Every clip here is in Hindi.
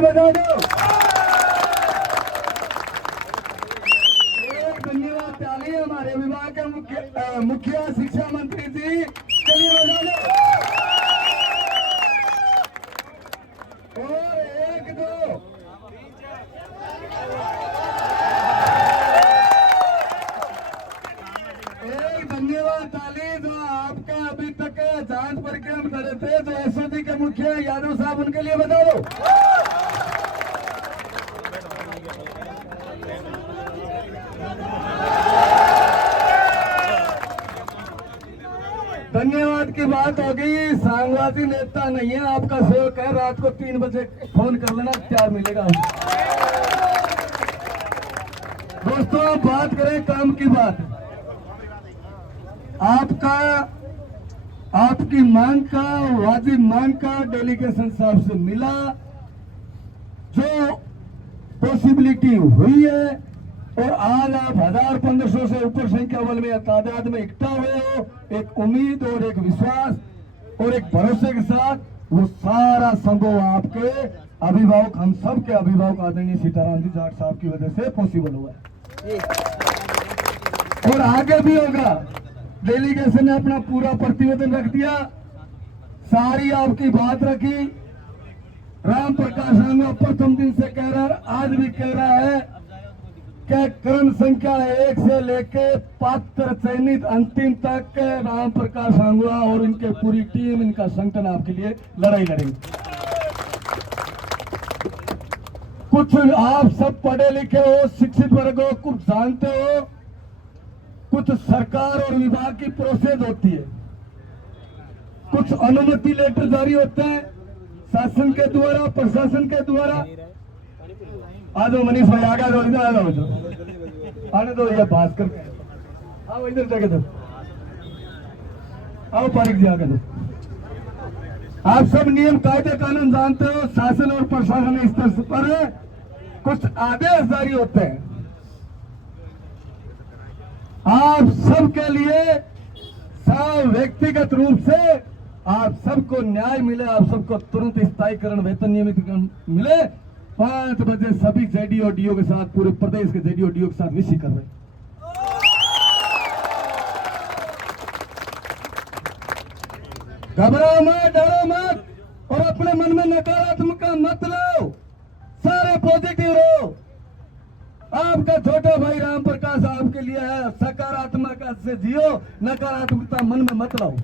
बजा दो। एक धन्यवाद ताली हमारे विभाग के मुखिया शिक्षा मंत्री जी, चलिए बजा दो। और एक दो एक धन्यवाद ताली जो आपका अभी तक जांच प्रक्रिया में खड़े थे, जो एसओजी के मुखिया यादव साहब, उनके लिए बता दो। धन्यवाद की बात हो गई। सांगवादी नेता नहीं है, आपका सेवक है। रात को 3 बजे फोन कर लेना, प्यार मिलेगा। दोस्तों, बात करें काम की बात। आपकी मांग का, वाजिब मांग का डेलीगेशन साहब से मिला। जो पॉसिबिलिटी हुई है और आज आप 1000-1500 से ऊपर संख्या बल में तादाद में इकट्ठा हुए हो, एक उम्मीद और एक विश्वास और एक भरोसे के साथ, वो सारा संभव आपके अभिभावक, हम सब के अभिभावक आदरणीय सीताराम जी जाट साहब की वजह से पॉसिबल हुआ है और आगे भी होगा। डेलीगेशन ने अपना पूरा प्रतिवेदन रख दिया, सारी आपकी बात रखी। राम प्रकाश सांगवा प्रथम दिन से कह रहा है, आज भी कह रहा है कि क्रम संख्या 1 से लेके पात्र चयनित अंतिम तक राम प्रकाश सांगवा और इनके पूरी टीम, इनका संगठन आपके लिए लड़ाई लड़ेंगे। कुछ आप सब पढ़े लिखे हो, शिक्षित वर्ग हो, कुछ जानते हो, कुछ सरकार और विभाग की प्रोसेस होती है, कुछ अनुमति लेटर जारी होते हैं शासन के द्वारा, प्रशासन के द्वारा। आ जाओ मनीष भाई, आगे दो, इधर आ जाओ, आने दो, ये बात करके आओ, इधर जाके दो, आओ पारिक जी, आगे दो। आप सब नियम कायदे कानून जानते हो, शासन और प्रशासन स्तर पर कुछ आदेश जारी होते हैं। आप सबके लिए व्यक्तिगत रूप से आप सबको न्याय मिले, आप सबको तुरंत स्थायीकरण, वेतन नियमितीकरण मिले। 5 बजे सभी जेडीओ डीओ के साथ, पूरे प्रदेश के जेडीओ डीओ के साथ विशी कर रहे हैं। घबराओ मत, डरो मत और अपने मन में नकारात्मक मत लो, सारे पॉजिटिव रहो। आपका छोटा भाई राम प्रकाश आपके लिए है, सकारात्मक से जियो, नकारात्मकता मन में मत लाओ।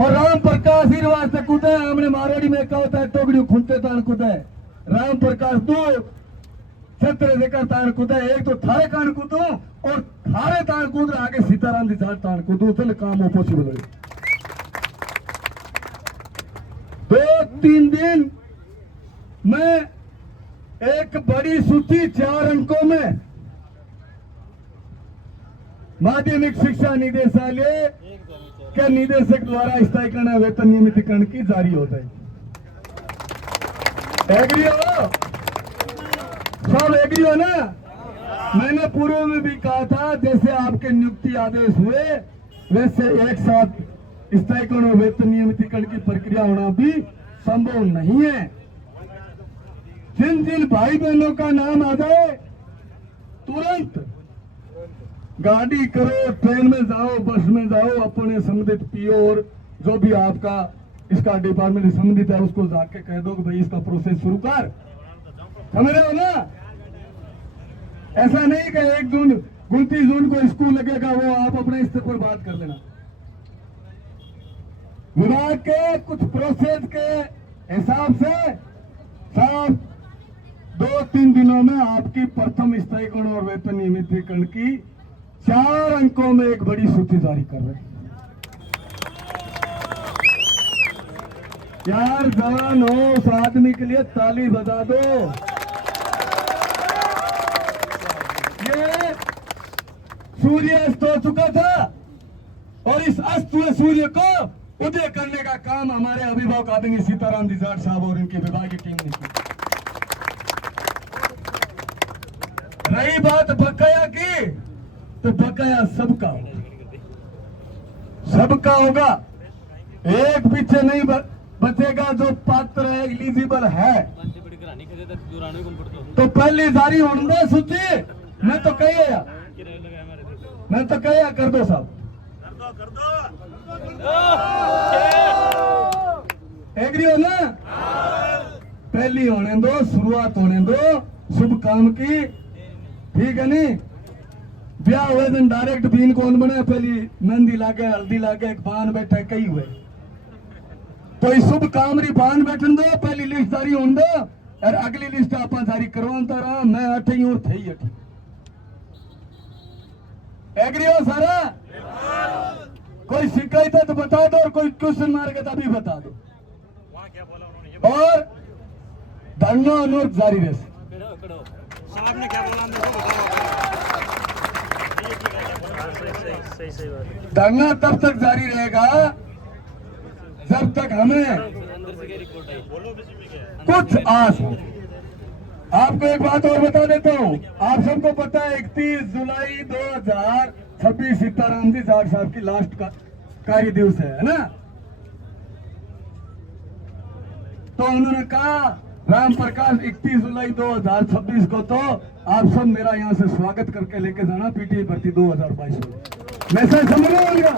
और राम प्रकाश ही वास्ते कूदे, हमने मारवाड़ी में कहा होता है, टोगड़ी खुंटे तान कूदे। राम प्रकाश दो छत्र देकर तान कूदे, एक तो थारे कान कूदो और थारे तान कूद रहा, आगे सीताराम जी जाट तान कूदो, चल काम हो पॉसिबल हो। 2-3 दिन में एक बड़ी सूची 4 अंकों में माध्यमिक शिक्षा निदेशालय के निदेशक द्वारा स्थायीकरण वेतन नियमितीकरण की जारी हो जाएगी। एग्री हो? सब एग्री हो ना? मैंने पूर्व में भी कहा था, जैसे आपके नियुक्ति आदेश हुए वैसे एक साथ स्थायीकरण और वेतन नियमितीकरण की प्रक्रिया होना भी संभव नहीं है। जिन जिन भाई बहनों का नाम आ जाए तुरंत गाड़ी करो, ट्रेन में जाओ, बस में जाओ, अपने संबंधित पीओ और जो भी आपका इसका डिपार्टमेंट संबंधित है उसको जाके कह दो कि भाई इसका प्रोसेस शुरू कर। समझ रहे हो ना? ऐसा नहीं कि 29 जून को स्कूल लगेगा, वो आप अपने स्तर पर बात कर लेना। विभाग के कुछ प्रोसेस के हिसाब से साहब 2-3 दिनों में आपकी प्रथम स्थायीकरण और वेतन नियमितीकरण की 4 अंकों में एक बड़ी सूची जारी कर रहे हैं। यार जवान हो, उस आदमी के लिए ताली बजा दो। ये सूर्य अस्त हो चुका था और इस अस्त हुए सूर्य को उदय करने का काम हमारे अभिभावक आदरणीय सीताराम जी जाट साहब और इनके विभाग की टीम ने की। रही बात बकाया की, तो बकाया सबका सबका होगा, एक पीछे नहीं बचेगा जो पात्र है, एलिजिबल है, तो पहली जारी होने दो सूची। मैं तो कहिए कर दो साहब, एग्री हो ना? पहली होने दो, शुरुआत होने दो शुभ काम की, ठीक है नहीं? ब्याह हुए दिन डायरेक्ट बीन कौन बने? पहली मेहंदी लागे, हल्दी लागे, एक बान बैठे, कई हुए। तो इस शुभ काम री बान बैठन दो, पहली लिस्ट जारी होने दो, और अगली लिस्ट आप जारी करवाता रहा। मैं अठी और थे अठी, एग्री हो सारा? कोई शिकायत है तो बता दो, और कोई क्वेश्चन मार्क है तो बता दो। और धरना अनुरोध जारी रहे। साहब ने क्या बोला? धरना तब तक जारी रहेगा जब तक हमें कुछ आस हो। आपको एक बात और बता देता हूँ, आप सबको पता है 31 जुलाई 2026 सीताराम जी जाट साहब की लास्ट का कार्य दिवस है ना? तो उन्होंने कहा राम प्रकाश 31 जुलाई 2026 को तो आप सब मेरा यहाँ से स्वागत करके लेके जाना पीटीआई भर्ती 2022 में। मैसेज समझ रहे हो क्या?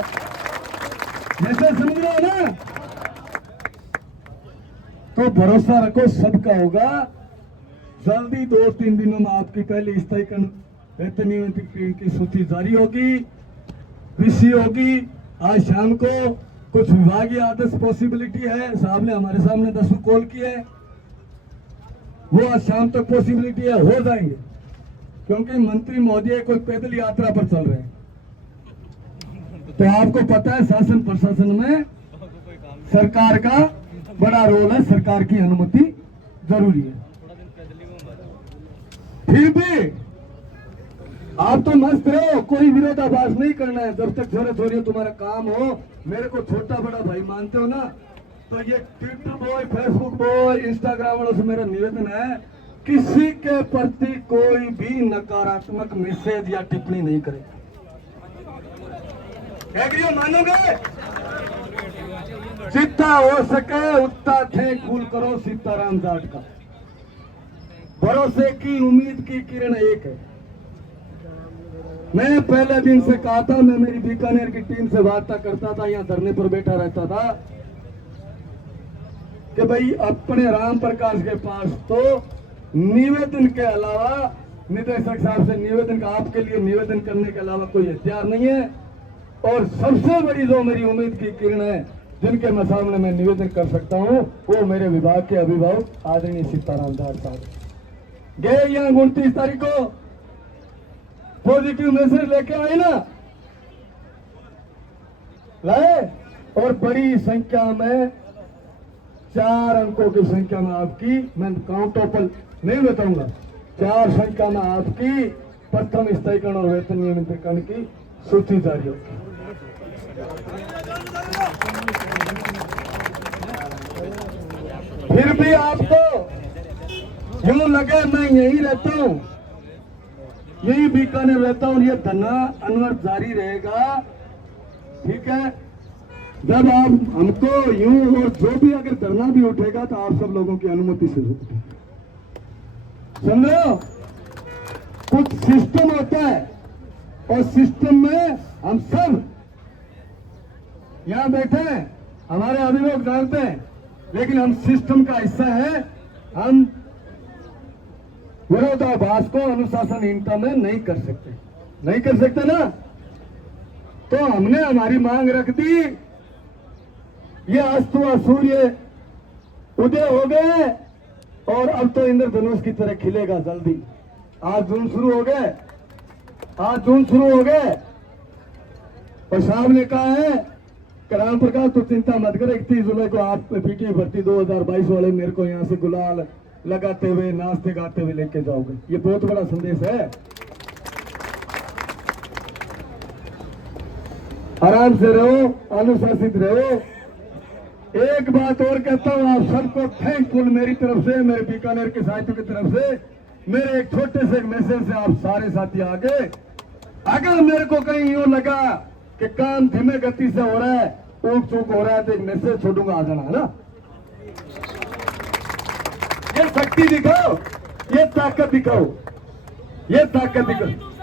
मैसेज समझ रहे हो ना? तो भरोसा रखो सबका होगा। जल्दी 2-3 दिनों में आपकी पहली स्थायीकरण वेतन की सूची जारी होगी, विषय होगी। आज शाम को कुछ विभागीय आदेश पॉसिबिलिटी है, साहब ने हमारे सामने 10 कॉल किए हैं, वो आज शाम तक पॉसिबिलिटी है, हो जाएंगे, क्योंकि मंत्री महोदय कोई पैदल यात्रा पर चल रहे हैं। तो आपको पता है शासन प्रशासन में सरकार का बड़ा रोल है, सरकार की अनुमति जरूरी है। फिर भी आप तो मस्त रहो, कोई विरोधाभास नहीं करना है। जब तक छोरे छोरी तुम्हारा काम हो, मेरे को छोटा बड़ा भाई मानते हो ना, तो ये Twitter boy, Facebook boy, Instagram वालों से मेरा निवेदन है, किसी के प्रति कोई भी नकारात्मक मैसेज या टिप्पणी नहीं करे। एग्री मानोगे? जितना हो सके उतना थे फूल करो सीताराम जाट का। भरोसे की उम्मीद की किरण एक है। मैं पहले दिन से कहा था, मैं मेरी बीकानेर की टीम से वार्ता करता था, यहाँ धरने पर बैठा रहता था कि भाई अपने राम प्रकाश के पास तो निवेदन के अलावा, निदेशक साहब से निवेदन का, आपके लिए निवेदन करने के अलावा कोई हथियार नहीं है। और सबसे बड़ी जो मेरी उम्मीद की किरण है, जिनके मैं सामने मैं निवेदन कर सकता हूँ, वो मेरे विभाग के अभिभावक आदरणीय सीताराम जाट साहब गए यहाँ 29 तारीख को पॉजिटिव मैसेज लेके आए ना, लाए, और बड़ी संख्या में 4 अंकों की संख्या में आपकी, मैं काउंटों पर नहीं बताऊंगा, 4 संख्या में आपकी प्रथम स्थायीकरण और वेतन नियमितीकरण की सूची जारी होगी। फिर भी आपको यूं लगे मैं यही रहता हूं, यही बीकानेर रहता हूं, ये धरना अनवरत जारी रहेगा, ठीक है? जब आप हमको यूं, और जो भी अगर धरना भी उठेगा तो आप सब लोगों की अनुमति से उठेगा। समझो, कुछ सिस्टम होता है, और सिस्टम में हम सब यहां बैठे हैं, हमारे अभिभावक जानते हैं, लेकिन हम सिस्टम का हिस्सा है। हम विरोधाभास को अनुशासनहीनता में नहीं कर सकते, नहीं कर सकते ना। तो हमने हमारी मांग रख दी, ये अस्त हुआ सूर्य उदय हो गए, और अब तो इंद्रधनुष की तरह खिलेगा जल्दी। आज जून शुरू हो गए, आज जून शुरू हो गए, और साहब ने कहा है कि राम प्रकाश तो चिंता मत करो, 31 जुलाई को आप पीटीआई भर्ती 2022 वाले मेरे को यहाँ से गुलाल लगाते हुए, नाचते गाते हुए लेके जाओगे। ये बहुत बड़ा संदेश है। आराम से रहो, अनुशासित रहो। एक बात और कहता हूं, आप सबको थैंकफुल मेरी तरफ से, मेरे बीकानेर के साथियों की तरफ से, मेरे एक छोटे से मैसेज से आप सारे साथी आगे। अगर मेरे को कहीं यूं लगा कि काम धीमे गति से हो रहा है, ऊक चूक हो रहा है, तो एक मैसेज छोड़ूंगा, आ जाना, है ना? ये शक्ति दिखाओ, ये ताकत दिखाओ, ये ताकत दिखाओ।